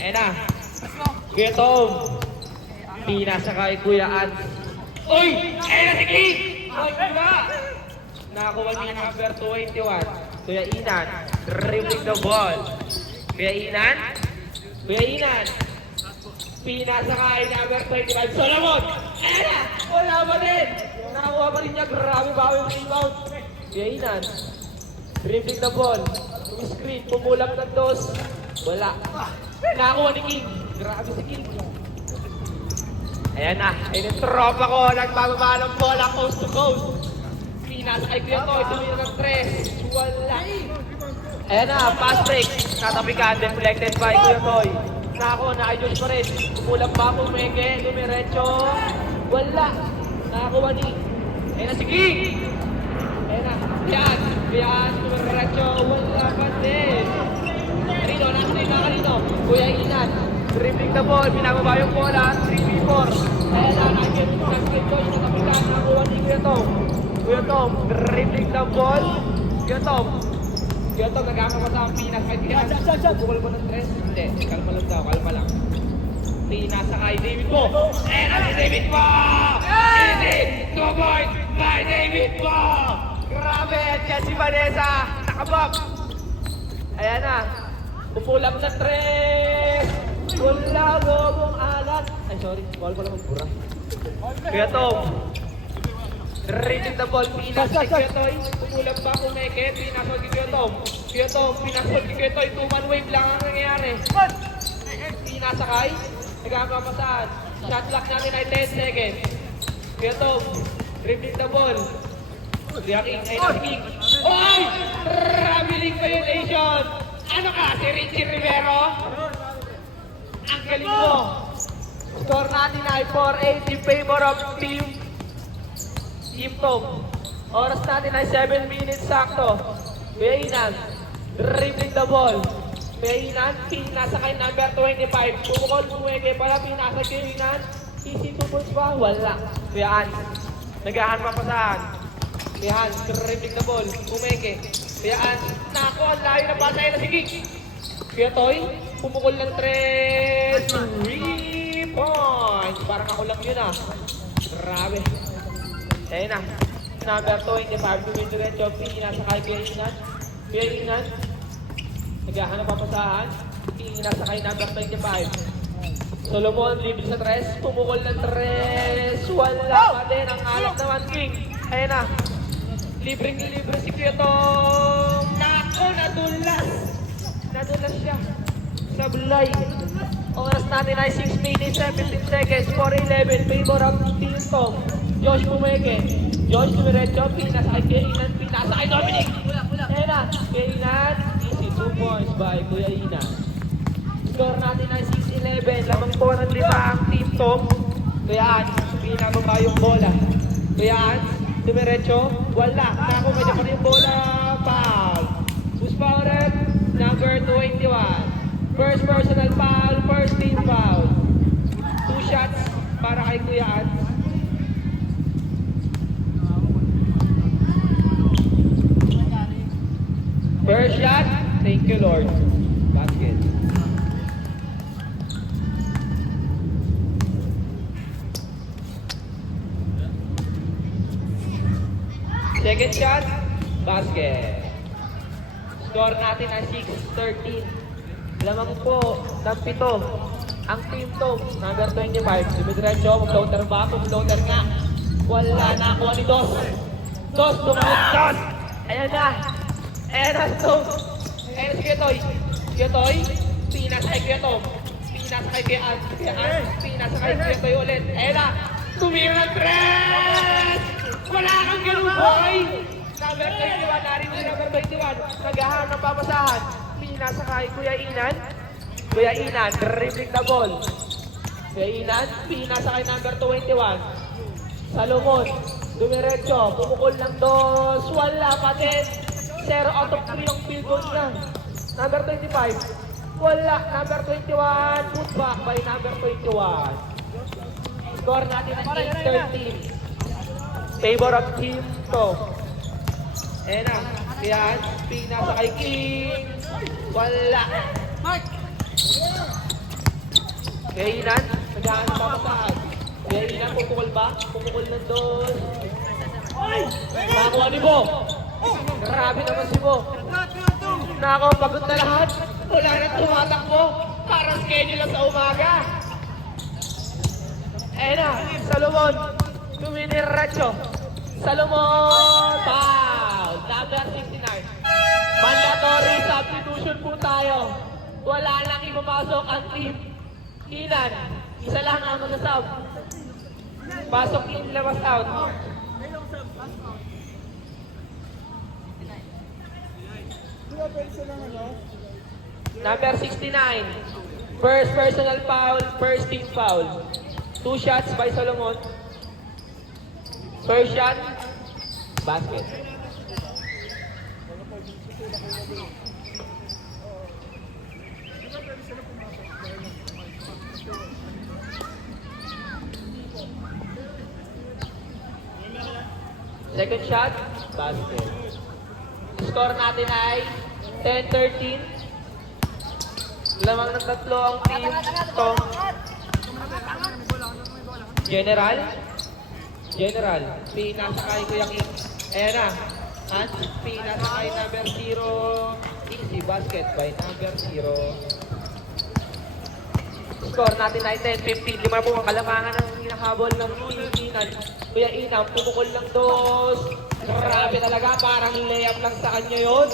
Ayan na. Kuya Tom. Pinasa kay Kuya Ant. Uy! Ayan na si King! Ay, kuya! Nakakuha niya number 21. Kuya Inan. Dribbling the ball. Kuya Inan. Kuya Inan. Pinasa kay number 25. Solomon! Ayan na! Wala pa din! Nakakuha pa rin niya. Grabe ba yung rebound? Kuya Inan. Dribbling the ball. Screen. Pumulang ng dos. Wala. Nakakuha ni King. Grabe si King. Ayan na. Ayun yung tropa ko. Nagbababa ng bola coast to coast. Pinasa kay Kuya Toy. Tumira ng 3. Wala. Ayan na. Fast break. Natapikan. Deflected by Kuya Toy. Nakakuha na kay Josh pa rin. Kumulang pa po Mege. Dumiretso. Wala. Nakakuha ni. Ayan na si King. Ayan na. Yan. Yan. Dumiretso. Wala pa din. Nakarino, Kuya Inan, dribbling the ball, binababa yung bola, 3v4. Ayan na, nakikip ko yung nakapitan, nakuha ni Kuya Tom. Kuya Tom, dribbling the ball. Kuya Tom, nagkakamata ang Pinas kay Kuya Inan. Bukul mo ng 3? Hindi, kalma lang daw, kalma lang. Pinasa kay David Mo. Ayan na si David Mo! Easy, 2 points by David Mo! Grabe, Jesse Vanessa, nakabak. Ayan na. Pupulap na 3! Wala mong alat! Ay, sorry. Bawal ko lang magbura. Kuya Tom. Dribbling the ball. Pinas kay Kuya Toy. Pupulap ba kung Meke? Pinasol kay Kuya Tom. Kuya Tom, pinasol kay Kuya Toy. 2-man wave lang ang nangyayari. Pinasa kay. Nagkakapasaan. Shot clock natin ay 10 seconds. Kuya Tom. Dribbling the ball. Kuya King. Ay, na si King. Oy! Rabiling violation! Ano ka? Si Richie Rivero? Ang galing mo! Score natin ay 4-8 in favor of Team Tom. Oras natin ay 7 minutes sakto. Kuya Inan, dribbling the ball. Kuya Inan, pinasa kay number 25. Pumukol, pumwege pala, pinasa kay Inan. Easy 2 points ba? Wala. Kuya An, nagahan mapasaan. Kuya Han, dribbling the ball. Pumwege. Kuya An, nako, ang layo na bata na si King. Kuya Toy, pumukol ng 3 points. Parang ako lang yun ah. Grabe. Ayun na. Number 25, dumidiretso. Pinasa kay Kuya Inan. Kuya Inan, naghahanap papasahan. Pinasa kay number 25. Solomon, libre sa 3. Pumukol ng 3. Wala pa din. Ang alak naman King. Ayun na. Libre si Kuya Tom. Nako, nadulas. Nadulas siya. Sablay. Oras natin ay 6 minutes, 17 seconds, 4-11. Favor of Team Tom. Josh Pumeke. Josh Dumiretso. Pinasa kay Kuya Inan. Pinasa kay Dominic. Ayan na. Kuya Inan. Easy 2 points by Kuya Inan. Score natin ay 6-11. Lamang po ng 5 ang Team Tom. Kuya An. Pinababa yung bola. Kuya An. Dumiretso, wala. Nako, medyo pa rin yung bola. Foul. Who's foul red? Number 21. First personal foul, first team foul. 2 shots para kay Kuya Ans. First shot, thank you Lord. Basket. Second shot, basket. Score natin ay 6-13. Lamang po ng 7. Ang team to, number 25. Dumidiretso, mag-floater ba? Mag-floater nga. Wala na ako ni Dos. Dos, tumawag Dos! Ayan na. Ayan na, Dos. Ayan si Ketoy. Ketoy, pinas kay Keto. Pinas kay Kuya Ans. Kuya Ans, pinas kay Ketoy ulit. Ayan na. Tumira ng tres! Wala kang ganun, boy! Number 21, narin si number 21. Naghahanap ng papasahan. Pinasa kay Kuya Inan. Kuya Inan, dribbling the ball. Kuya Inan, pinasa kay number 21. Salomon, dumiretso, pumukol ng dos. Wala pa din. 0 out of 3 yung field goal niya. Number 25. Wala, number 21. Put back by number 21. Score natin ang 8-13. Favor of team to. Ayan na. Yan. Pinasa kay King. Wala. Kaya Inan. Naghahanap pa saan. Kaya Inan. Pupukol ba? Pupukol ng dos. Makakuha ni Bo. Grabe naman si Bo. Nako, pagod na lahat. Wala na tumatakbo. Parang schedule lang sa umaga. Ayan na. Salomon. Dumidiretso. Salomon! Foul! Number 69. Mandatory substitution po tayo. Wala nang ipapasok ang team. Inan, isa lang ang mag-sub. Pasok in, labas out. Number 69. First personal foul, first team foul. 2 shots by Solomon. First shot, basket. Second shot, basket. Score natin ay 10-13. Lamang ng 3 ang team to. General, pinasa kay Kuya King. Ayan na. At pinasa kay number 0. Easy basket by number 0. Score natin ay 10-15. Lima po ang kalamangan ng hinahabol ng Inan. Kuya Inan, pumukol lang dos. Grabe talaga, parang layup lang sa kanya yun.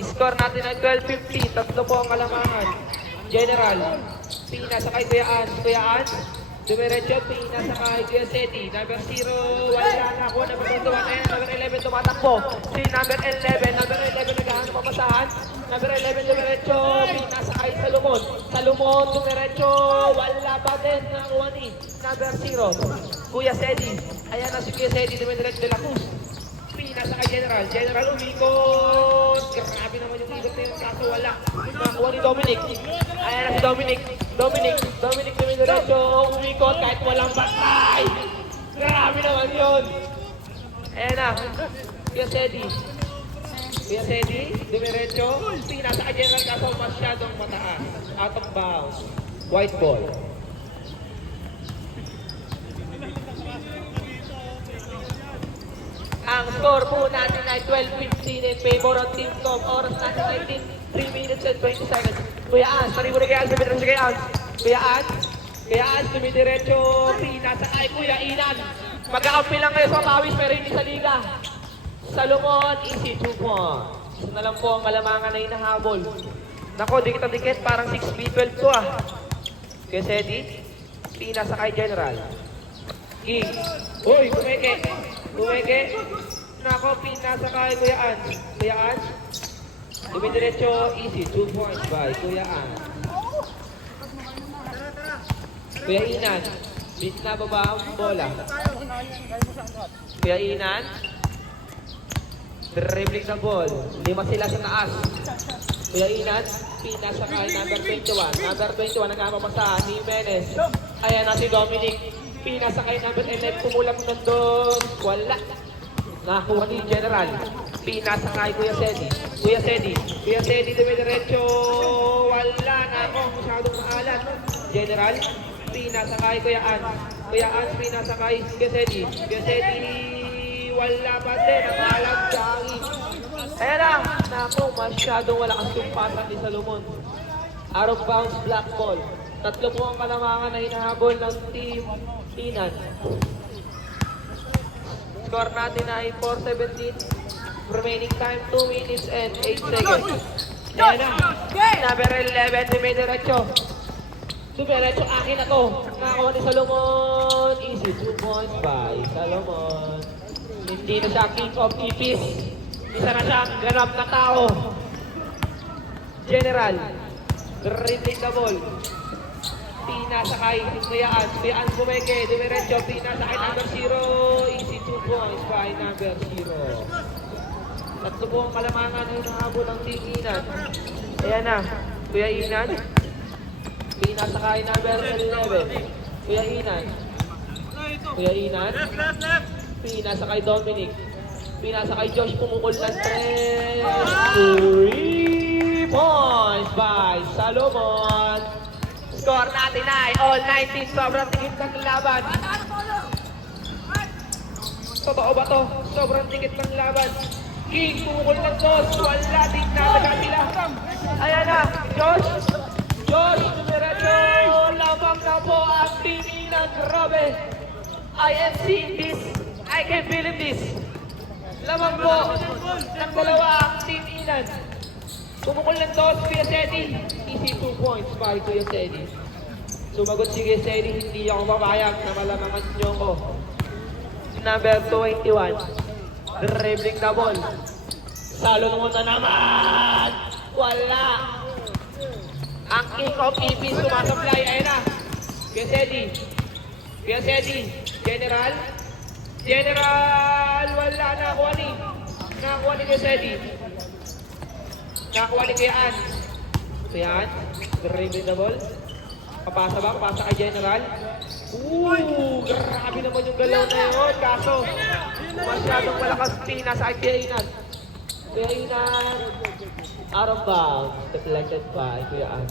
Score natin ay 12-15. 3 po ang kalamangan. General, pinasa kay Kuya Ans. Kuya Ans, dumiretso, pinasa kay Kuya Seti. Number 0, wala na ako. Number 21, ayan, number 11 tumatakbo. Si number 11 naghahanap pamasahan. Number 11 dumiretso, pinasa kay Salomon. Salomon, dumiretso, wala pa din. Nakuha ni number 0. Kuya Seti, ayan na si Kuya Seti, dumiretso de la Cruz. Pinasa kay General. General umikot. Grabe naman yung ikot na yun, kaso wala. Nakuha ni Dominic. Ayan na si Dominic. Dominic dumiretso, umikot kahit walang batay. Grabe naman yun. Ayan na. Kuya Sedi. Kuya Sedi, dumiretso. Pinasa kay General kaso masyadong mataas. Out of bounds. White ball. Ang score po natin ay 12-15 in favor of Team Tom. Oras natin ay 3 minutes and 20 seconds. Kuya Ans, pari mo na kay Ans, dumidiretso kay Ans. Kuya Ans, dumidiretso, pinasa kay Kuya Inan. Magkakampi lang kayo sa pawis pero hindi sa liga. Salomon, easy 2 points. Isa na lang po ang kalamangan na hinahabol. Nako, dikit-dikit, parang 6v12 to ah. Kuya Sedi, pinasa kay General. King, uy, kumeke. Nako, pinasa kay Kuya Ans. Kuya Ans, dumidiretso, easy, 2 points by Kuya Ans. Kuya Inan, beat na baba ang bola. Kuya Inan, dribbling the ball. 5 sila sa taas. Kuya Inan, pinasakay number 21. Number 21, nagkakapasa, Jimenez. Ayan na si Dominic. Pinasakay number 11, kumulang nandun. Wala. Nakakuha ni General. Pinasakay Kuya Sedi. Kuya Sedi, dumidiretso. Wala na ako. Masyadong maalat. General, pinasakay Kuya Ans. Kuya Ans, pinasakay Kuya Sedi. Kuya Sedi, wala pa din. Ang alam, Jackie. Ayan na. Naku, masyadong malakas yung pasan ni Salomon. Out of bounds, black ball. Tatlo po ang kalamangan na hinahabol ng team Inan. Score natin ay 4:17. Remaining time 2 minutes and 8 seconds. Ayan na. Number 11, dumidiretso. Dumidiretso, akin na to. Nakakuha ni Salomon. Easy 2 points by Salomon. Hindi na siya king of ipis. Isa na siya ganap na tao. General. Dribbling the ball. Pinasakay. Kuyaan. Kuyaan bumeke. Dumiretso. Pinasakay number 0. Easy 2 points by number 0. Tatlo po ang kalamangan na hinahabol ng team Inan. Ayan na. Kuya Inan. Pinasakay number 11. Kuya Inan. Kuya Inan. Pinasakay Dominic. Pinasakay Josh. Pumukol ng 3. 3 points by Salomon. Score natin ay all 19. Sobrang tigit ng laban. Totoo ba to? Sobrang tigit ng laban. King, pumukol ng Josh. Wala din na sila. Ayan na. Josh, numeratio. Lamang na po ang team Inan. Grabe. I am seeing this. I can believe this. Lamang po ng dalawa ang team Inan. Pumukol ng Josh, Kuya Sedi. Easy 2 points by Kuya Sedi. Sumagot si Kuya Sedi, hindi ako papayag na malamangan niyo ko. Number 21. Dribbling the ball. Salomon na naman! Wala! Ang king of EP sumasablay. Ayan na. Kuya Sedi. General. Wala. Nakakuha ni Kuya Sedi. Nakakuha ni Kuya Ann. Dribbling the ball. Papasa ba? Papasa kay General. Grabe naman yung galaw na yun. Kaso, masyadong malakas pinasakay Kuya Inan. Kuya Inan, out of bounds. Deflected by Kuya Ann.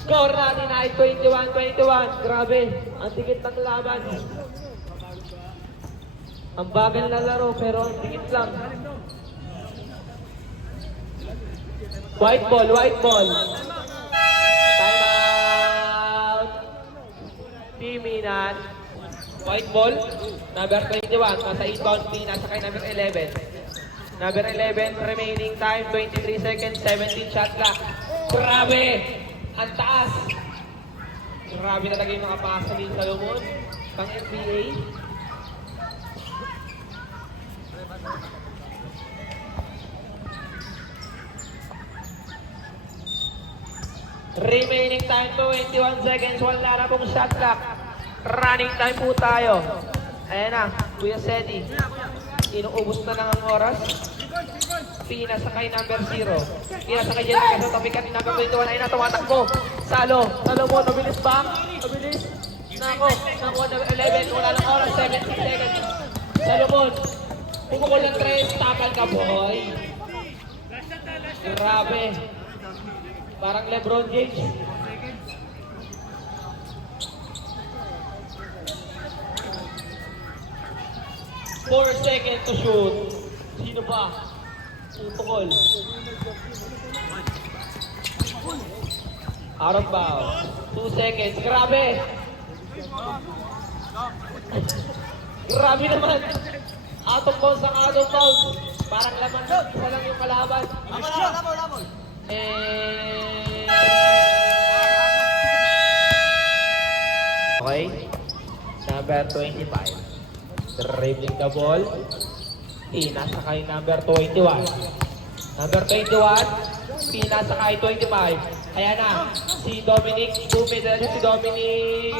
Score natin ay 21-21. Grabe, ang dikit ng laban. Ang bagal na laro pero ang dikit lang. White ball. Time out. Team Inan. White ball. Number 21. Nasa inbound P. Nasa kay number 11. Number 11. Remaining time 23 seconds. 17 shot clock. Grabe. Ang taas. Grabe talaga yung mga pasa ni Salomon. Pang NBA. Remaining time 21 seconds. Wala na pong shot clock. Running time po tayo. Ayan na. Kuya Sedi. Inuubos na lang ang oras. Pinasakay number 0. Pinasakay dyan sa topic ni number 21. Ayan na. Tumatakbo. Salomon. Mabilis ba? Mabilis. Nakuha number 11. Wala lang oras. 17 seconds. Salomon. Pumukol ng 3. Tapal ka, boy. Grabe. Parang Lebron James. Four seconds to shoot. Sino ba? Pupukol. Out of bounds. 2 seconds. Grabe. Grabe naman. Out of bounds ang out of bounds. Parang laman isa lang yung kalaban. Lamon. Okay. Number 25. Dribbling the ball. Pinasakay number 21. Number 21. Pinasakay 25. Kaya na. Si Dominic. Dumidala si Dominic.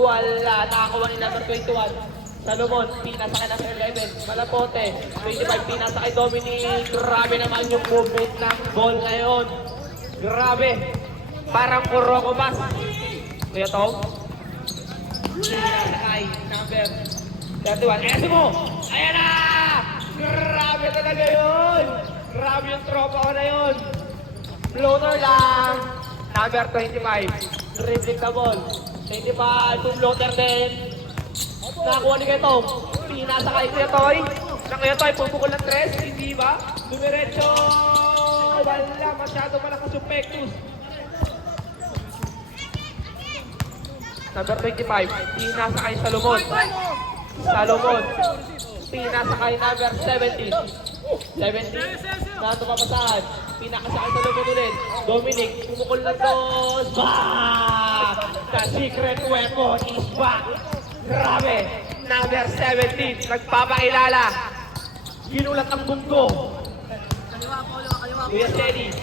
Wala. Nakakuha ni number 21. Salomon, pinasakay ng 11. Malapote, 25, pinasakay Dominic. Grabe naman yung movement ng ball ngayon. Grabe. Parang Kuroko pass. Kuya Tom. Pinasakay, number 31. Eto mo! Ayan na! Grabe talaga yun! Grabe yung tropa ko na yun. Floater lang. Number 25. Dribbling the ball. 25, two floater din. Nakakuha ni Kuya Tom. Pinasakay Kuya Toy. Na Kuya Toy, pupukol ng 3. Hindi ba? Dumiretso! Wala, masyado malakas yung Pectus. Number 25. Pinasakay Salomon. Salomon. Pinasakay number 70. 70. Nato papasahan. Pinakasakay Salomon ulit. Dominic. Pumukol ng 2. Back! The secret weapon is back. Grabe! Number 17, nagpapakilala. Ginulat ang bungko. Kuya Shelly.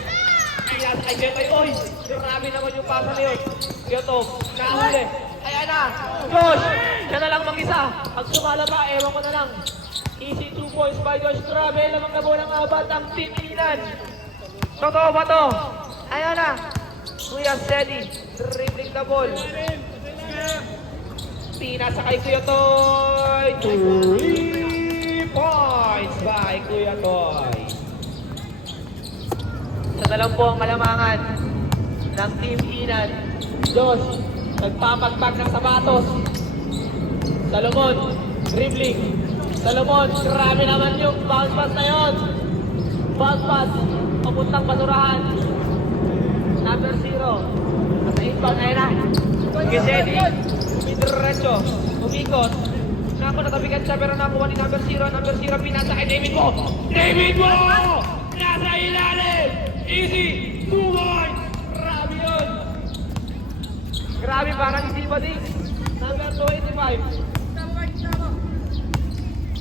Pinasakay Jetoy. Oy! Grabe naman yung pasa na yun. Kuya Tom, nahuli. Ayan na! Josh! Siya na lang mag-isa. Pag sumala pa, ewan ko na lang. Easy 2 points by Josh. Grabe, lamang na buwan ang abat ang Team Inan. Totoo ba to? Ayan na! Kuya Shelly, dribbling the ball. Pinasakay Kuya Toy. 3 points by Kuya Toy. Isa na lang po ang kalamangan ng Team Inan. Josh, nagpapagpag ng sapatos. Salomon, dribbling. Salomon, grabe naman yung bounce pass na yun. Bounce pass, papuntang basurahan. Number 0. Nasa inbound, ayun na. Gisedi, umidiretso, umikot. Naku, natabigan siya pero nakuha ni number 0. Number 0, pinasa kay David Mo. David Mo! Nasa ilalim! Easy! 2 points! Grabe yun! Grabe, parang hindi ba din? Number 25.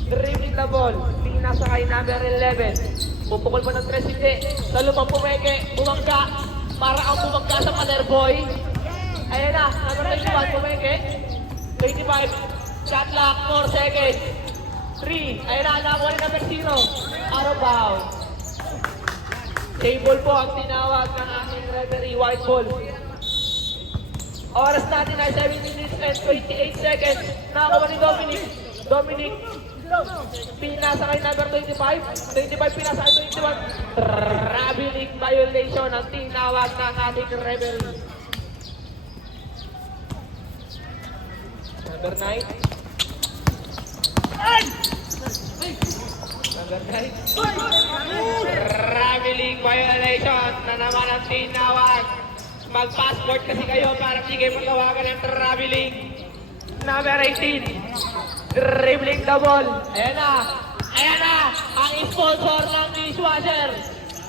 Dribbling the ball. Pinasa kay number 11. Pupukol mo ng 3, hindi. Salomon pumeke, bumangga. Para ang bumangga sa Palerboy. Ayan na, number 21, pumeke. 25, shot clock, 4 seconds. 3, ayan na, nakuha ni number 0. Out of bounds. Table po ang tinawag ng ating referee, white ball. Oras natin ay 17 minutes and 28 seconds. Nakakuha ni Dominic. Dominic, pinasa kay number 25. 25, pinasa kay 21. Traveling violation ang tinawag ng ating referee. Number 9. Number 9. Traveling violation na naman ang tinawag. Mag-passport kasi kayo para hindi kayo matawagan ng traveling. Number 18. Dribbling the ball. Ayan na. Ayan na. Ang sponsor ng dishwasher.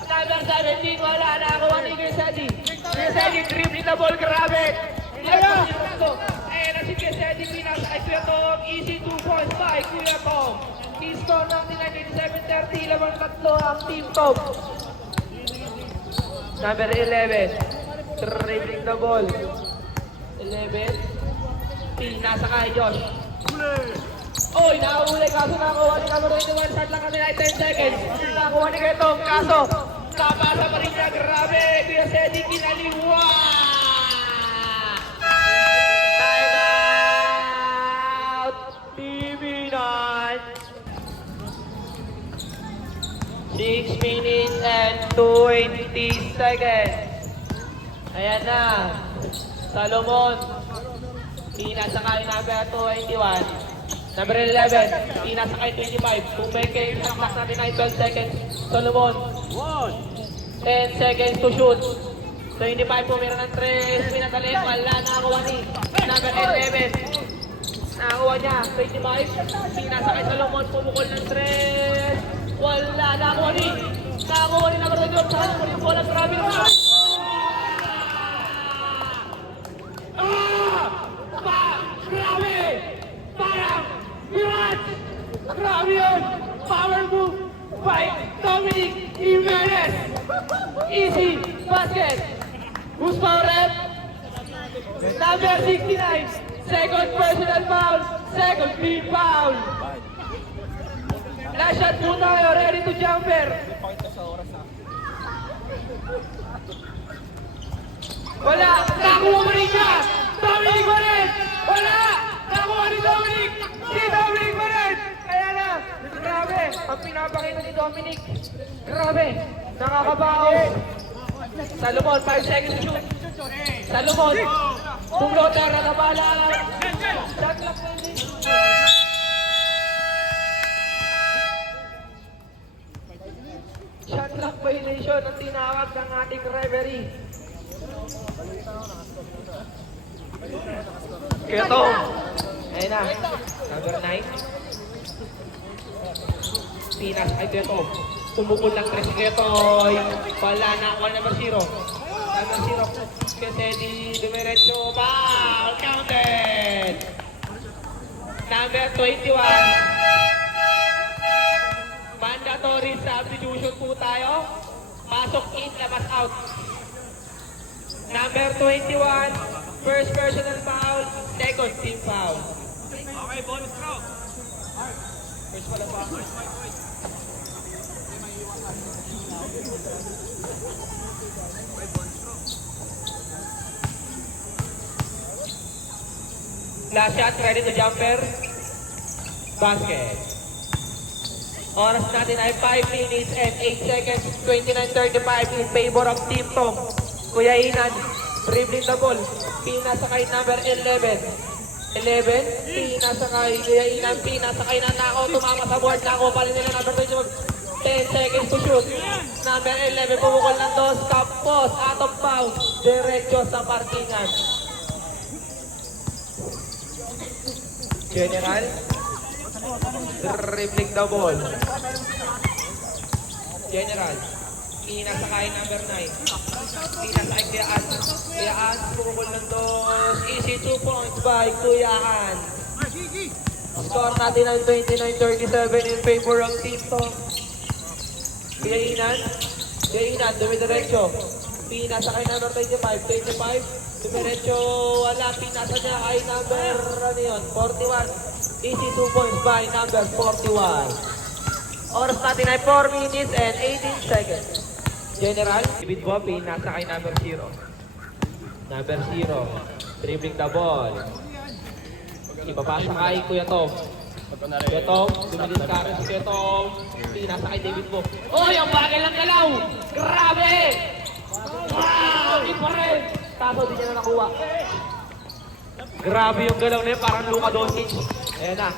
Number 17. Wala na ako ni Gesedi. Gesedi dribbling the ball. Grabe. Ayan na si Gesedi. Pinasa kay Kuya Tom. Easy 2 points by Kuya Tom. Score ng 19-7-30. Lamang 3 ang Team Tom. Number 11. Dribbling the ball. 11. Pinasa kay Josh. Oy, nakahuli. Kaso nakakuha ni Kamaro 21. Start lang kanila 10 seconds. Nakakuha ni Kuya Tom. Kaso, kapasa pa rin niya. Grabe. Kuya Sedi kinaliwa. Time out. TV 9. 6 minutes and 20 seconds. Ayan na. Salomon. Pinasakay number 21. Number 11. Pinasakay 25. Pumeke. Isaklas natin ay 12 seconds. Salomon. 10 seconds to shoot. 25 po. Meron ng 3. Pinatali. Wala. Nakakuha ni number 11. Nakakuha niya. 25. Pinasakay Salomon. Pumukol ng 3. Wala. Nakakuha ni. Nakakuha ni number 21. Saan naman yung bola? Grabe naman. Grabe! Parang Mirat! Grabe yun! Power move by Dominic Jimenez! Easy basket! Who's power rep? Number 69! Second personal foul! Second team foul. Last shot po tayo. Ready to jumper. Wala. Nakuha mo rin siya. Dominic pa rin. Wala. Nakuha ni Dominic. Si Dominic pa rin. Kaya na. Grabe. Ang pinapakita ni Dominic. Grabe. Nakakabaho. Salomon, 5 seconds to shoot. Salomon. Tumloter na nabala. Shot clock na din. Shot clock violation ang tinawag ng ating referee. Kaya to. Ayun na. Number 9. Pinas. Ay, kaya to. Tumukol ng 3 si Ketoy. Wala na. Wala number 0. Number 0. Kasi di dumiretso. Foul. Counted. Number 21. Mandatory substitution po tayo. Pasok in, labas out. Number 21, first personal foul, second team foul. Okay, bonus throw. First pala pa. Last shot, ready to jumper. Basket. Oras natin ay 5 minutes and 8 seconds, 29:35 in favor of Team Tom. Kuya Inan, dribbling the ball. Pinasakay number 11. 11, pinasakay. Kuya Inan, pinasakay na Nako. Tumama sa board. Nako, pala nila number 21. 10 seconds to shoot. Number 11, pumukol ng dos. Tapos, out of bounds. Diretso sa parkingan. General, dribbling the ball. General, pinasakay number 9. Pinasakay Kuya An. Kuya An, pumukol ng dos. Easy 2 points by Kuya An. Score natin ang 29-37 in favor of Team Tom. Kuya Inan, dumidiretso. Pinasakay number 25. Dumiretso, wala. Pinasa niya kay number, 41. Easy 2 points by number 41. Oras natin ay 4 minutes and 18 seconds. General, David Bopin, nasa kay number 0. Number 0, dribbling the ball. Ipapasa kay Kuya Tom. Kuya Tom, dumilis ka rin si Kuya Tom. Nasa kay David Bo. Oy, ang bagay lang galaw! Grabe! Wow! Hindi pa rin! Taso, di niya na nakuha. Grabe yung galaw na yun, parang Luka Doncic. Ayan na.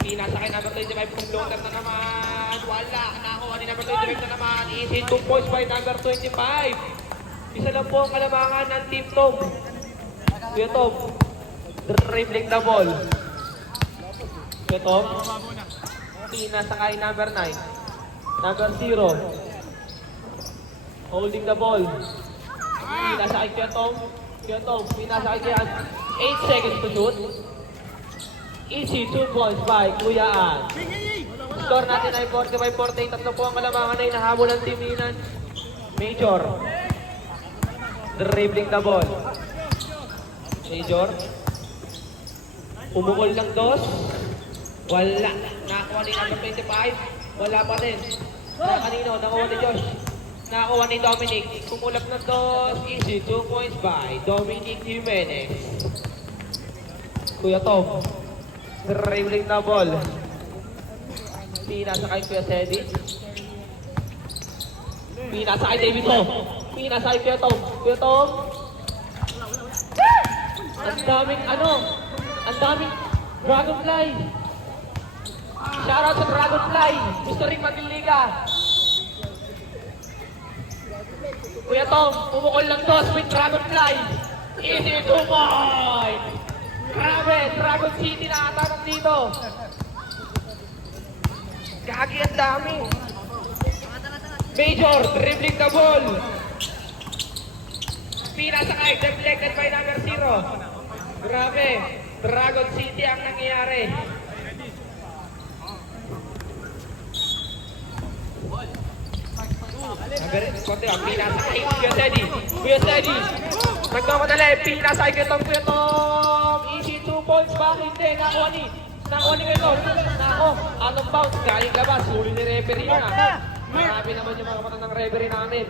Pinasa kay number 25, kung floater na naman. Wala. Nakuha ni number 25 na naman. Easy 2 points by number 25. Isa lang po ang kalamangan ng Team Tom. Kuya Tom, dribbling the ball. Kuya Tom, pinasa kay number 9. Number 0. Holding the ball. Pinasa kay Kuya Tom. Kuya Tom, pinasa kay Kuya An. 8 seconds to shoot. Easy 2 points by Kuya An. Score natin ay 45-48. Tatlo po ang kalamangan ay nahabol ng Team Inan. Major. Dribbling the ball. Major. Umukol ng dos. Wala. Nakakuha ni number 25. Wala pa din. Na kanino? Nakuha ni Josh. Nakakuha ni Dominic. Kumulap ng dos. Easy 2 points by Dominic Jimenez. Kuya Tom. Dribbling the ball. Pinasa kay Kuya Sedi. Pinasa kay David Tom. Pinasa kay Kuya Tom. Kuya Tom. Ang daming ang daming Dragonfly. Shoutout sa Dragonfly. Mr. Rick Magiliga. Kuya Tom, pumukol lang dos with Dragonfly. Easy 2 points. Grabe, Dragon City na atanong dito. Gagi ang dami. Major, dribbling the ball. Pinasakay, deflected by number 0. Grabe, Dragon City ang nangyayari. Konti lang, pinasakay Kuya Teddy. Kuya Teddy, nagmamadali, pinasakay Kuya Tom. Easy 2 points ba? Hindi, nakuha ni. Nakuha ni Tom. Nako, out of bounds. Galing labas. Huli ni referee na. Marami naman yung mga mata ng referee natin.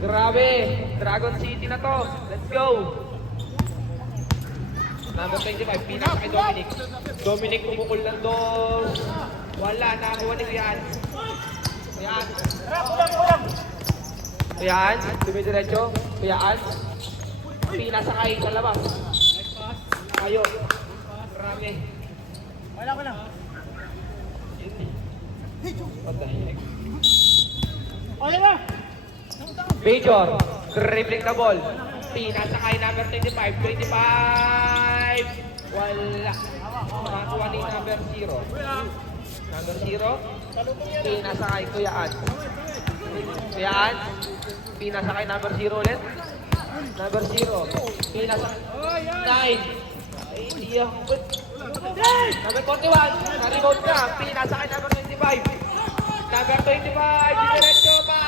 Grabe. Dragon City na to. Let's go. Number 25, pinasa kay Dominic. Dominic umukul ng dos. Wala, nakuha ni Kuya Ans. Kuya Ans. Kuya Ans, dumidiretso. Kuya Ans. Pinasa kay sa labas. Ayo. Marami. Wala ko lang. What the heck? Oliver! Major, dribbling the ball. Pinasa kay number 25. 25. Wala. Nakakuha ni number 0. Number 0. Pinasa kay Kuya Ans. Kuya Ans. Pinasa kay number 0 ulit. Number 0. Pinasa. 9. Hindi ako. Number 41. Na-rebound ka. Pinasa kay number 25. Number 25. Diretso pa.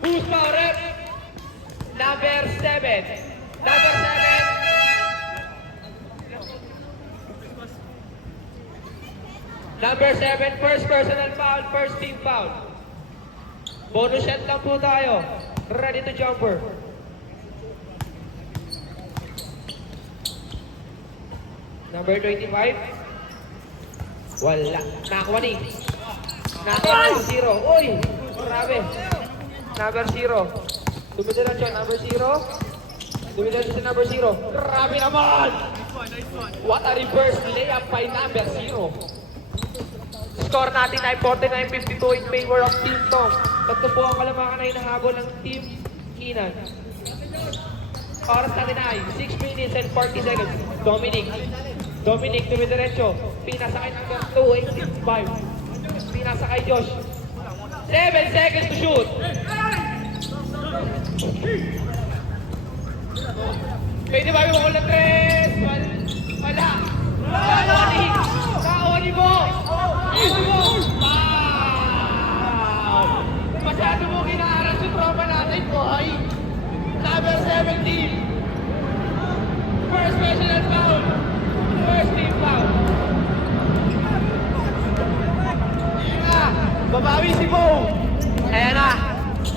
Who's pa, rep? Number 7. Number 7. Number 7. First personal foul. First team foul. Bonus shot lang po tayo. Ready to jumper. Number 25. Wala. Nakakuha ni. Nakakuha number 0. Uy! Grabe. Number 0. Dumidiretso. Number 0. Dumidiretso sa number 0. Grabe naman! What a reverse layup by number 0. Score natin ay 49-52 in favor of Team Tom. Tatlo po ang kalamangan na hinahabol ng Team Kinan. Oras natin ay 6 minutes and 40 seconds. Dominic, dumidiretso. Pinasa kay number 285. Pinasa kay Josh. 7 seconds to shoot. Pwede ba yung makul ng 3? Wala. Kaoni mo. Ito mo. Wow. Masyado mo kinaaral yung tropa natin, boy. Number 17. First personal foul. First team foul. Ayan na. Babawi si Bo. Ayan na.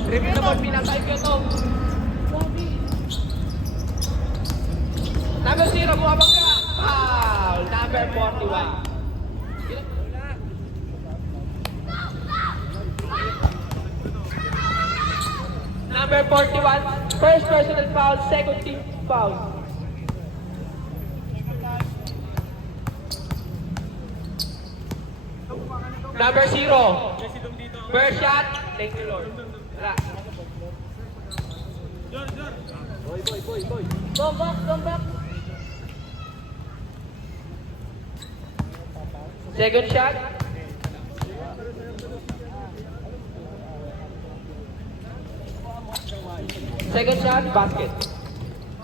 Review naman pinasay ko ito. Number 0, buhabang ka. Foul. Number 41. Number 41, first personal foul, second team foul. Number 0, first shot, thank you Lord. Wala. Come back. Second shot. Second shot, basket.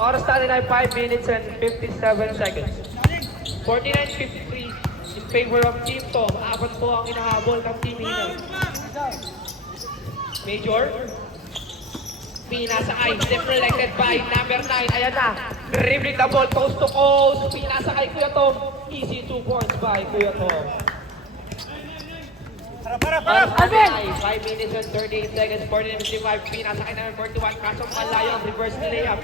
Oras natin ay 5 minutes and 57 seconds. 49-53 in favor of Team Tom. Apat po ang inahabol ng Team Hinay. Major. Pinasa kay, deflected by number 9. Ayan na. Dribbling the ball, coast to coast. Pinasa kay Kuya Tom. Easy 2 points by Kuya Tom. Para! 5 minutes and 38 seconds, 49-55, pinasa kay number 41, kaso malayo ang reverse layup.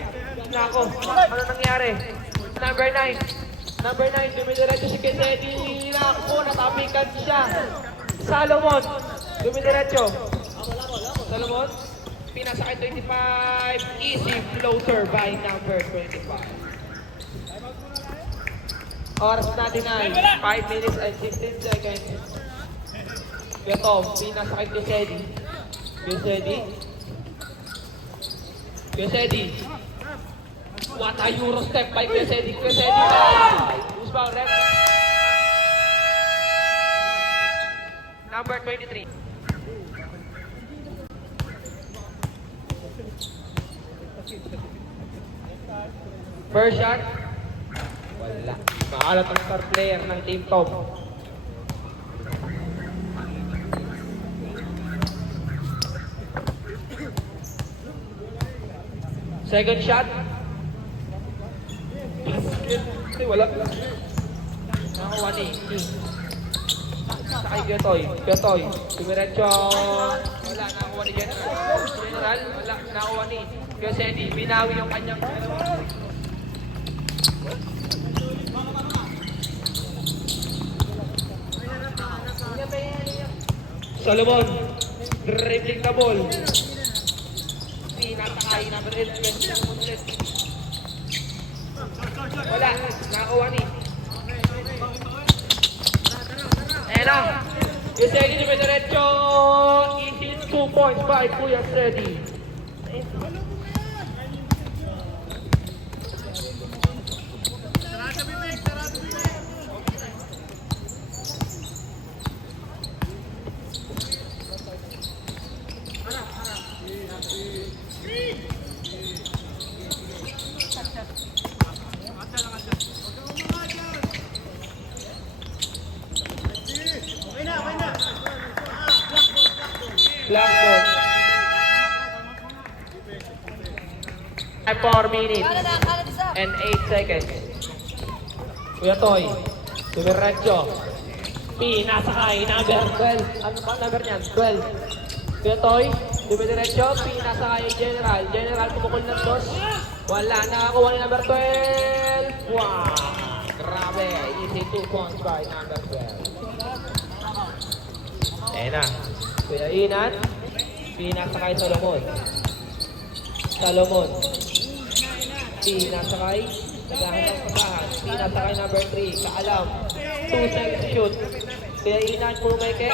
Nako, ano nangyari? Number 9, dumidiretso si Kesedi. Nako, natapikan siya. Salomon, dumidiretso. Salomon, pinasa kay 25, easy floater by number 25. Oras natin ay 5 minutes and 16 seconds. Ito, pinasa kay Kesedi. What a Euro step by Kesedi. Who's foul, ref? Number 23. First shot. Wala. Maalat ang star player ng Team Tom. Second shot. Ay, wala. Nakakuha ni. Sakay Getoy. Getoy. Dumiretso. Wala. Nakakuha ni General. General. Wala. Nakakuha ni Giuseppe. Binawi yung kanyang... Solomon. Dribbling the ball. Pinasakay. Number 11. Wala. Nakakuha ni. Ayan na. Yung Sedi ni Diretso. Easy 2 points by Kuya Sedi. Blackboard. 4 minutes and 8 seconds. Kuya Toy. Dumiretso. Pinasakay. Number 12. Ano ba number niyan? 12. Kuya Toy. Dumiretso. Pinasakay General. General kumukul ng dos. Wala. Nakakuha ni number 12. Wow. Grabe. Easy 2 points by number 12. Ayan na. Kuya Inan, pinasakay Solomon. Solomon. Pinasakay. Naghahanap pagkahan. Pinasakay number 3. Kaalam. 2 seconds to shoot. Kuya Inan, pumeke.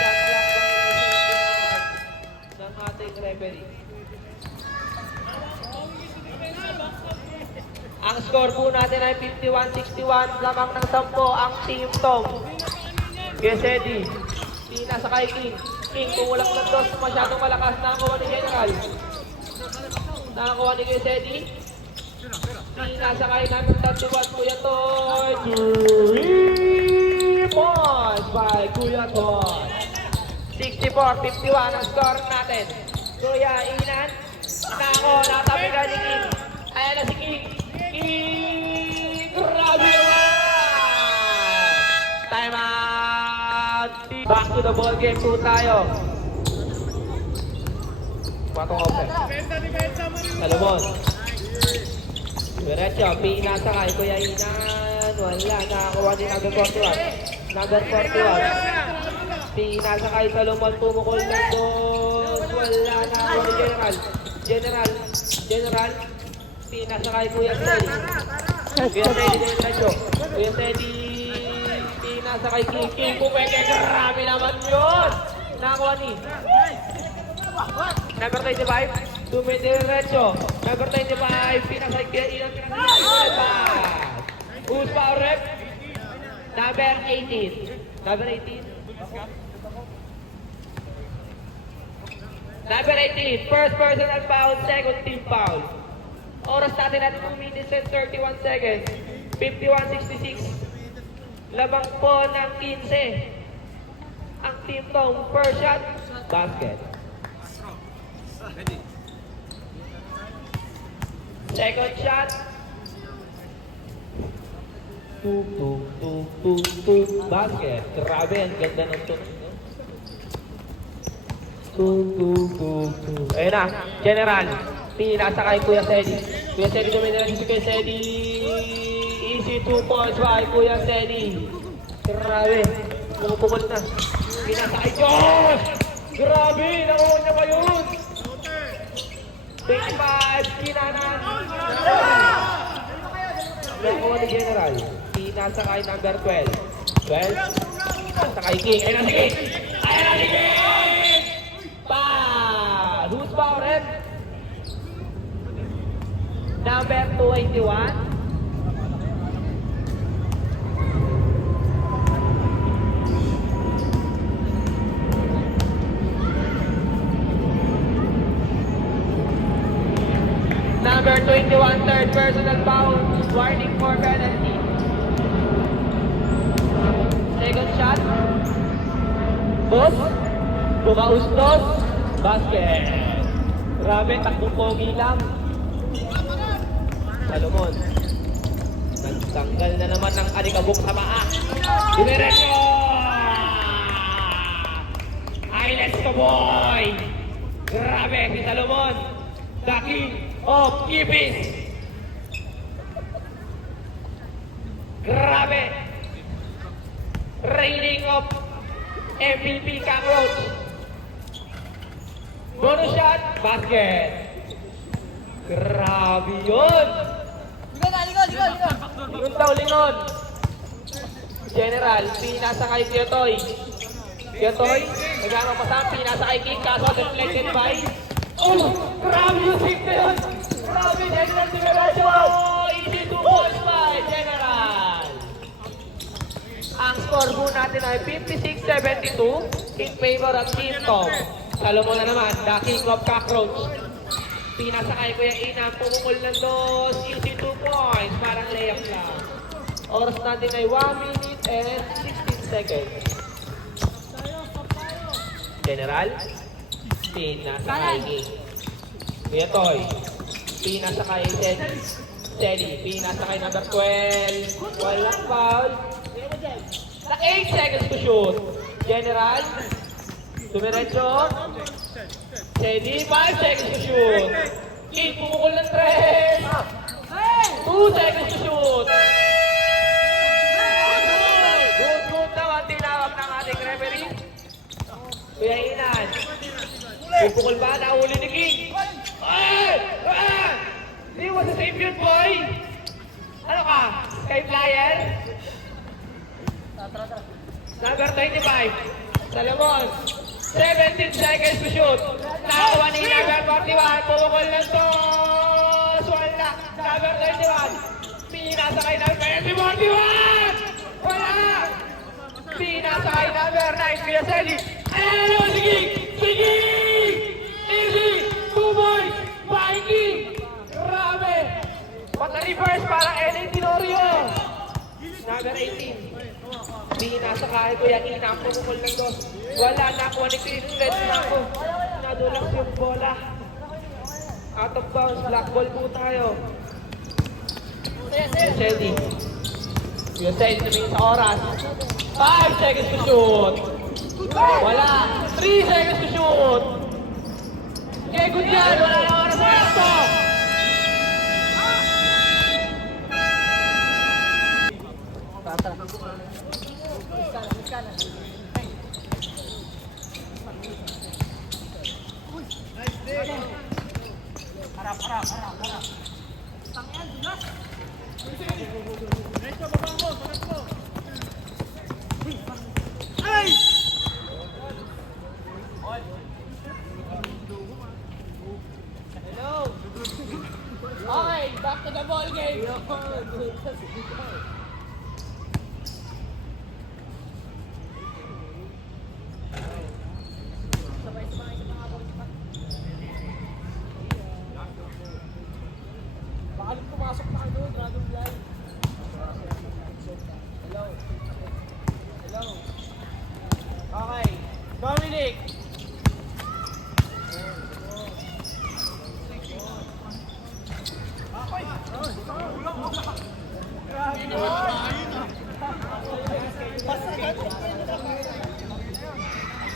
Shot clock ng ating referee. Ang score po natin ay 51-61. Lamang ng 10 ang Team Tom. Gesedi. Pinasakay King. King, kumulang ng dos, masyadong malakas. Nakakuha ni General. Nakakuha ni Gesedi. Pinasakay number 31, Kuya Toy. 3 points by Kuya Toy. 64-51 ang score natin. Kuya Inan. Natabi ka ni King. Ayan na si King. King! Grabe naman! Time out! Back to the ball game po tayo. Patong open. Salomon. Diretso, pinasakay. Kuya Inan. Wala, nakakuha ni number 41. Number 41. Pinasakay Salomon, pumukol ng dos. Wala, nakakuha ni General. General. Pinasakay Kuya Teddy. Kuya Teddy diretso. Kuya Teddy. Pinasakay King. Pumeke, grabe naman yun. Nakakuha ni number 25. Dumidiretso. Number 25. Pinasakay Kuya Inan. Who's power rep? Number 18. Number 18. Number 18. First personal foul. Second team foul. Oras natin natin 2 minutes and 31 seconds. 51-66. Labang po ng 15. Ang Team Tom, first shot, basket. Second shot. Basket. Grabe, ang ganda ng tunog. Ayun na, General. Pinasakay Kuya Sedi. Kuya Sedi dumidiretso si Kuya Sedi. Easy 2 points by Kuya Sedi. Grabe. Pumupukol na. Pinasakay Josh! Grabe! Nakuha niya pa yun! 25. Kinanan. Nakuha ni General. Pinasakay number 12. 12. Pinasakay King. Ayun na si King! Ayun na si King! Pass! Who's power rep? Number 21. Number 21, third personal foul. Warning for penalty. Second shot. Boss. Bumaustos. Basket. Grabe, takbong pogi lang. Salomon. Nagtanggal na naman ng alikabok sa paa. Dumiretso! Ay, let's go, boy! Grabe, si Salomon. The king of Ibis. Grabe. Reigning of MVP Cockroach. Bonus shot, basket. Grabe yun. Yung taulingon. General, pinasa kay Kyotoy. Kyotoy, nagano pa sa pinasa kay King, kaso deflected by... Oh! Grabe yung save na yun! Grabe, General Liberation! Oh! Easy 2 points by General! Ang score po natin ay 56-72 in favor of Team Tom. Salomon na naman, the king of cockroach. Pinasa kay Kuya Ina, pumukul ng dos, easy 2 points, parang layup lang. Oras natin ay 1 minute and 16 seconds. General, pinasa kay King. Kuya Toy, pinasa kay Teddy, pinasa kay number 12. Walang foul. Na 8 seconds to shoot. General, dumiretso. Teddy, 5 seconds to shoot. King, pumukul ng 3. 2 seconds to shoot. Good naman, tinawag ng ating referee. Kuya Inan. Pupukul ba? Nahuli ni King. Ay! Ah! Hindi mo sa save yun, boy! Ano ka? Sky Flyer? Number 25. Salomon. 17 seconds to shoot. Nakakuha ni number 41. Pumukul ng dos. Wala. Number 21. Pinasa kay number 41! Wala! Pinasa kay number 9. Kuya Selly. Ano? Sige! Sige! Easy! 2 boys! Viking! Grabe! Pata-reverse parang LA Tenorio! Number 18. Pinasa kay Kuya Ina ang pumukul ng dos. Wala na ako ni Chris Red na ako. Nadulak yung bola. Out of bounds. Black ball po tayo. Yosedi. Yosedi tumingin sa oras. 5 seconds to shoot. Wala. 3 seconds to shoot. Okay, good yan. Wala na oras na ito. Okay, back to the ball game. Baka pumasok na kayo doon, Dragonfly. Hello. Hello. Okay, Dominic. Hello.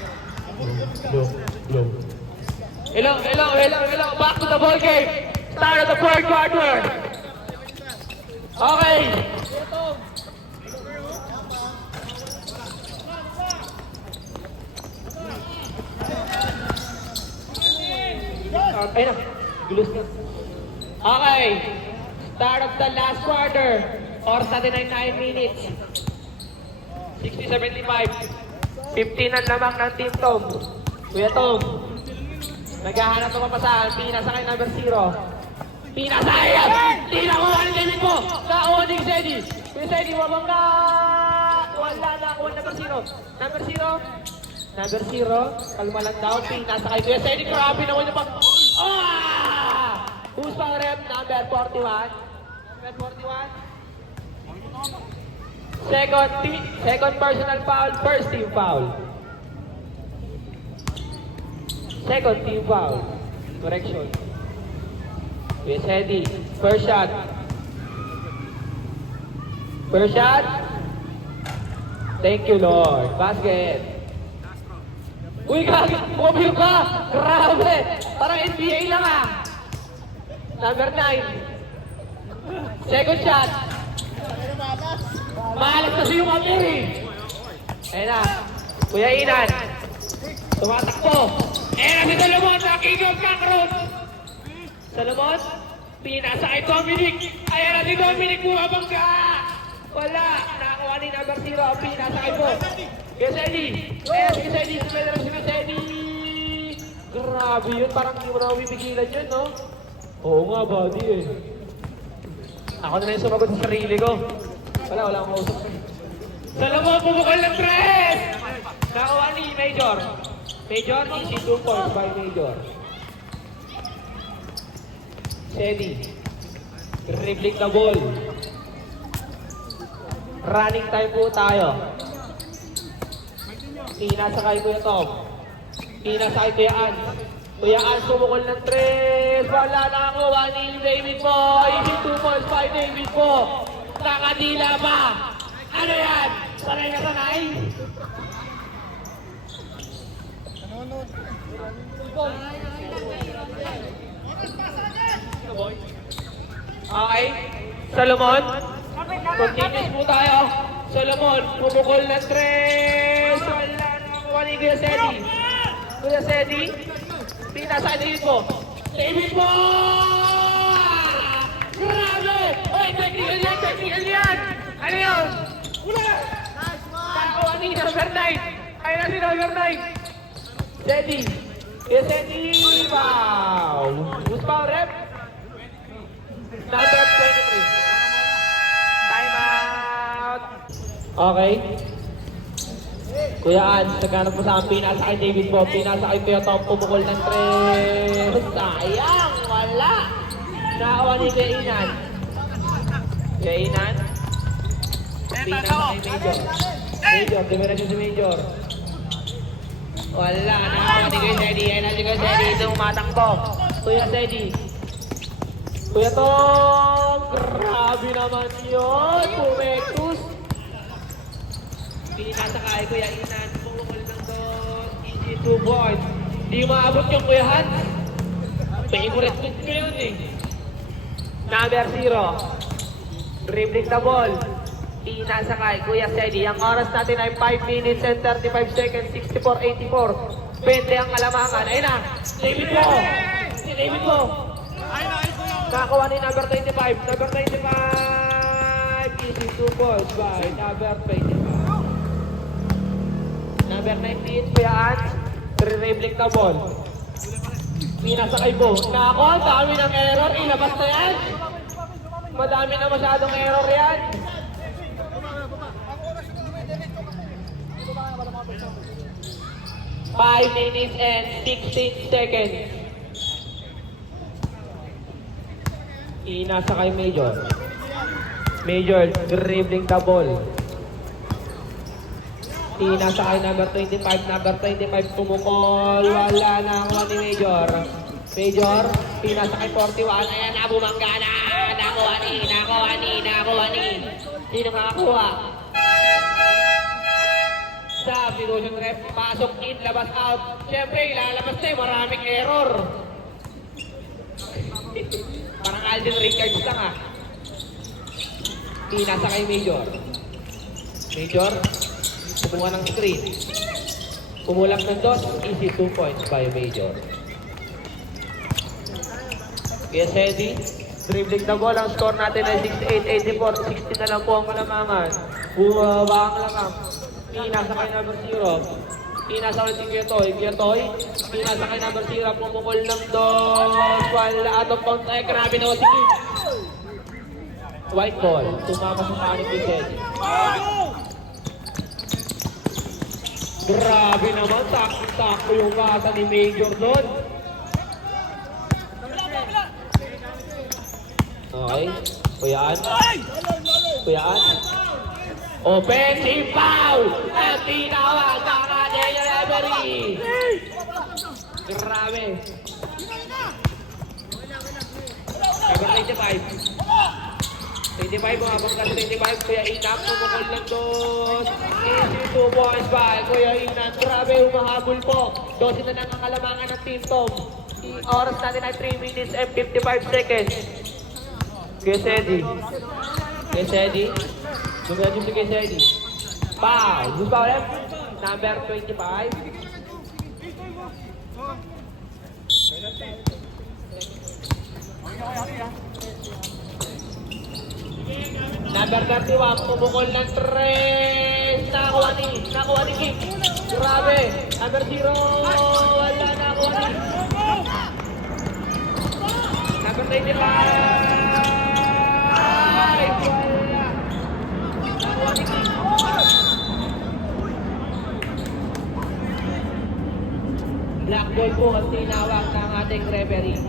Back to the ball game. Start of the third quarter. Okay. Ayun na. Gulos na. Okay. Start of the last quarter. Oras natin ay 9 minutes. 60-75. 15 ang lamang ng Team Tom. Kuya Tom. Naghahanap ng mapasahan. Pinasa kay number 0. Pinasa yan! Tinakuha ni David mo! Nakuha ni Zeddy! Kuya Zeddy, mabangga! Wala na ako. Number 0. Number 0. Number 0. Kalma lang daw. Pinasa kay Kuya Zeddy. Grabe na ko na pag... Ah! Who's pang rep? Number 41. Number 41. Second personal foul, first team foul. Second team foul. Correction. Yes, Eddie. First shot. First shot. Thank you, Lord. Basket. Uy, kagit! Mobile ka! Grabe! Parang NBA lang ah! Number 9. Second shot. Mahalas kasi yung Amiri. Ayun na. Kuya Inan. Tumatakbo. Ayun na si Salomon. King of Kakarot. Salomon. Pinasa kay Dominic. Ayun na si Dominic. Bumabangga. Wala. Nakakuha ni number 0. Ang pinasa kay po. Kesedi. Ayun si Kesedi. Sumedra si Kesedi. Grabe yun. Parang hindi mo na mapipigilan yun, no? Oo nga, buddy eh. Ako na lang yung sumagot sa sarili ko. Wala akong kausap. Salomon, pumukol ng 3! Nakakuha ni Major. Major, easy 2 points by Major. Sedi. Dribbling the ball. Running time po tayo. Pinasakay Kuya Tom. Pinasakay Kuya Ans. Kuya Ans pumukol ng 3. Wala nakakuha ni David po. Easy 2 points by David po. Nakadila pa. Ano yan? Sanay na sanay? Okay. Salomon. Continuous po tayo. Salomon, pumukol ng 3. Wala nakakuha ni Kuya Sedi. Kuya Sedi. Pinasa David po. David po! Grabe! Oy, technical yan! Technical yan! Ano yun? Nakakuha ni number 9. Ayun na si number 9. Sedi. Kuya Sedi. Wow! Who's power rep? Number 23. Time out! Okay. Kuya Ans, naghanap mo sa akin. Pinasa kay David po. Pinasa kay Kuya Tom. Pumukol ng 3. Sayang! Wala! Nakakuha ni Kuya Inan. Kuya Inan. Pinasa kay Major. Major, dumiretso si Major. Wala, nakakuha ni Kuya Sedi. Ayan na si Kuya Sedi. Tumatakbo. Kuya Sedi. Kuya Tom! Grabe naman yun! Pumektus! Pinasa kay Kuya Inan. Pumukol ng doon. Easy 2 points. Di maabot yung Kuya Hans. Favorite food ko yun eh. Number 0. Dribbling the ball. Pinasa kay Kuya Sedi. Ang oras natin ay 5 minutes and 35 seconds. 64-84. 20 ang kalamangan. Ayun na. David po. Si David po. Nakakuha ni number 25. Number 25. Easy 2 balls by number 25. Number 19. Kuya Ans. Dribbling the ball. Pinasa kay Bo. Nako, dami ng error. Ilabas na yan. Madami na masyadong error yan. Five minutes and 16 seconds. Inasa kay Major. Major, dribbling the ball. Inasa kay number 25. Number 25 pumukol. Wala na ang ni Major. Major, pinasa kay 41. Ayan na, bumangga na. Nakuha ni. Sino makakuha? Substitution rep, pasok in, labas out. Siyempre, ilalabas na maraming error. Parang Alden Richards lang ah. Pinasa kay Major. Major, kumuha ng screen. Kumulak ng dos, easy 2 points by Major. Yes, Eddie. Dribbling the ball. Ang score natin ay 68-84. 60 na lang po ang kalamangan. Bumaba ang lamang. Pinasa kay number 0. Pinasa ulit si Kuya Toy. Pinasa kay number 0. Pumukol ng dos. Wala out of bounds. Ay, grabe na si King. White ball. Tumama sa panik ni Eddie. Grabe naman. Sakto yung kasa ni Major doon. Okay. Kuya An. Offensive foul! Ang tinawag na kanyang referee! Grabe. Number 95. 25, bumabang ka 25. Kuya Inan, pumukol ng dos. Easy 2 points by Kuya Inan. Grabe, humahabol po. 12 na ang kalamangan ng Team Tom. Oras natin ay 3 minutes and 55 seconds. Kuya Sedi. Kuya Sedi. Dumadyo si Kuya Sedi. Foul. Who's foul left? Number 25. Number 31, pumukol ng 3. Nakuha ni King. Grabe. Number 0, wala nakuha ni. Number 25. Wala. Nakuha ni King. Black ball po ang tinawag ng ating referee.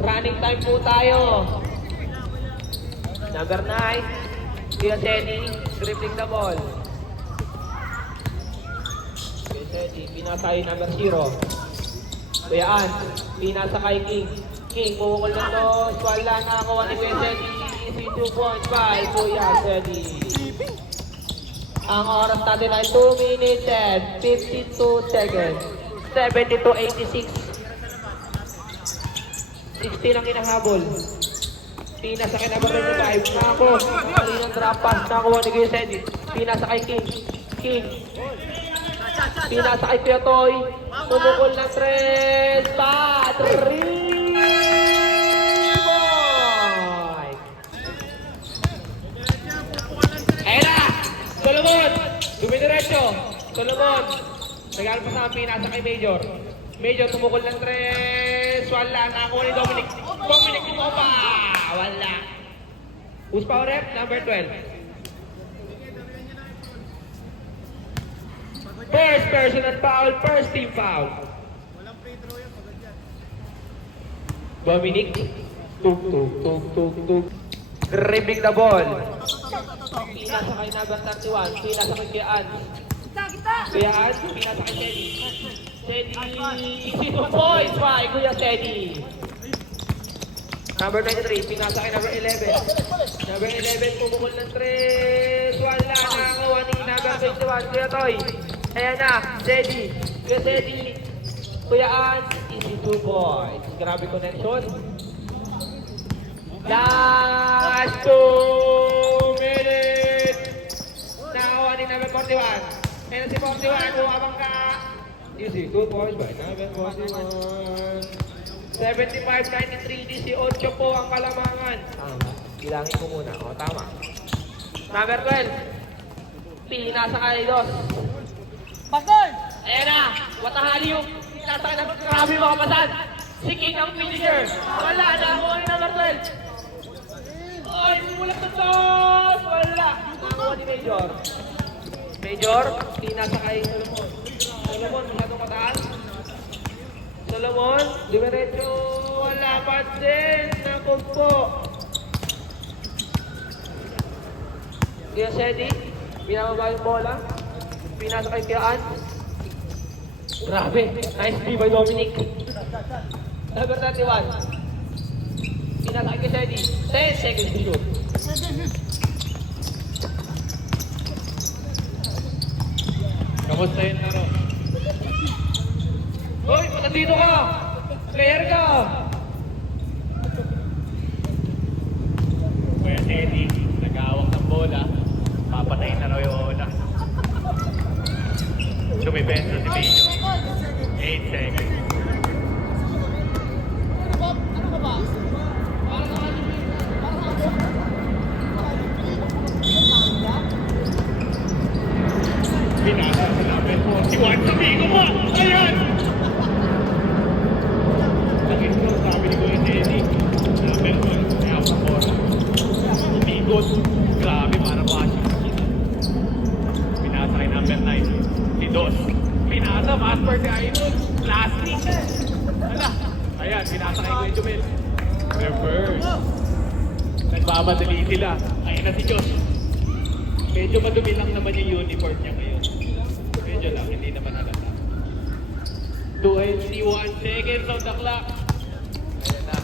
Running time po tayo. Number 9, Kuya Sedi, dribbling the ball. Kuya Sedi, pinasa yung number 0. Kuya An, pinasa kay King. King, pumukol na to. Wala na ako ni Kuya Sedi. Easy 2 points by Kuya Sedi. Ang oras natin ay 2 minutes and 52 seconds. 72-86. 16 ang kinahabol. Pinasa kay number 25. Nako, kalinang drop pass. Nakuha ni Kuya Sedi. Pinasa kay King. King. Pinasa kay Kuya Toy. Tumukol ng 3. Pa! 3 boy! Ayan na! Solomon! Dumidiretso! Solomon! Nagano pa sa pinasa kay Major. Major tumukol ng 3. Wala. Nakakuha ni Dominic. Dominic mo pa! Wala. Who's power rep? Number 12. First personal foul, first team foul. Dominic. Tuk. Dribbling the ball. Pinasa kay number 31. Pinasa kay Kian. Kian, pinasa kay Teddy. Teddy, 2 points by Kuya Teddy. Number 23, pinasa kay number 11. Number 11, pumukol ng 3. Wala na ako ni number 21. Kuya Toy. Ayan na, Teddy. Kuya Teddy. Kuya An, easy 2 points. Grabe connection. Last 2 minutes. Nakakuha ni number 41. Ayan na si 41, bumabang ka. Easy, 2 points by number 41. 75-93, 18 po ang kalamangan. Tama. Bilangin ko muna. O, tama. Number 12. Pinasa kay Dos. Bakol! Ayan na. Watahali yung pinasa kay number 12. Grabe mga pasan. Si King ang finisher. Wala na ako ni number 12. Ay, bumulak na Dos. Wala. Nakuha ni Major. Major, pinasa kay Solomon. Solomon, masyadong mataas. Solomon, dumiretso, wala pa din, nakot po. Kuya Sedi, pinababa yung bola, pinasa kay Kian. Grabe, nice play by Dominic. Number 31, pinasa kay Kuya Sedi, 10 seconds to shoot. Kamusta yun, Laro? Hoy, nandito ka! Player ka! Kuya Teddy, nag-aawak ng bola. Papatayin na raw yung bola. Sumibenso si Major. 8 seconds. Pinasa sa number 41. Sabihin ko mo! Ayan! Nag-intro sabi ni Kuya Teddy. Number 1, kaya ako bola. Umigot. Grabe, para washing machine. Pinasa kay number 9. Si Dos. Pinasa, master si Idol. Plastic. Hala. Ayan, pinasa kay Kuya Jumel. Reverse. Nagmamadali sila. Ayun na si Josh. Medyo madumi lang naman yung uniform niya ngayon. Medyo lang, hindi naman halata. 21 seconds on the clock. Ayan na.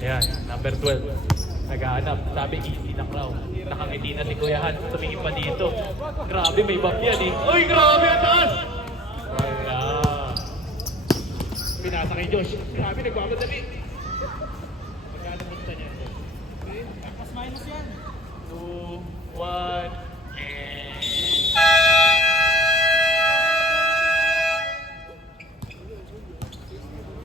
Ayan, number 12. Naghahanap. Sabi, easy na crowd. Nakangiti na si Kuya Han. Tumingin pa dito. Grabe, may buff yan eh. Uy, grabe, ang taas! Ayan. Pinasa kay Josh. Grabe, nagmamadali. Magkano punta niya? Plus minus yan. 2, 1, and...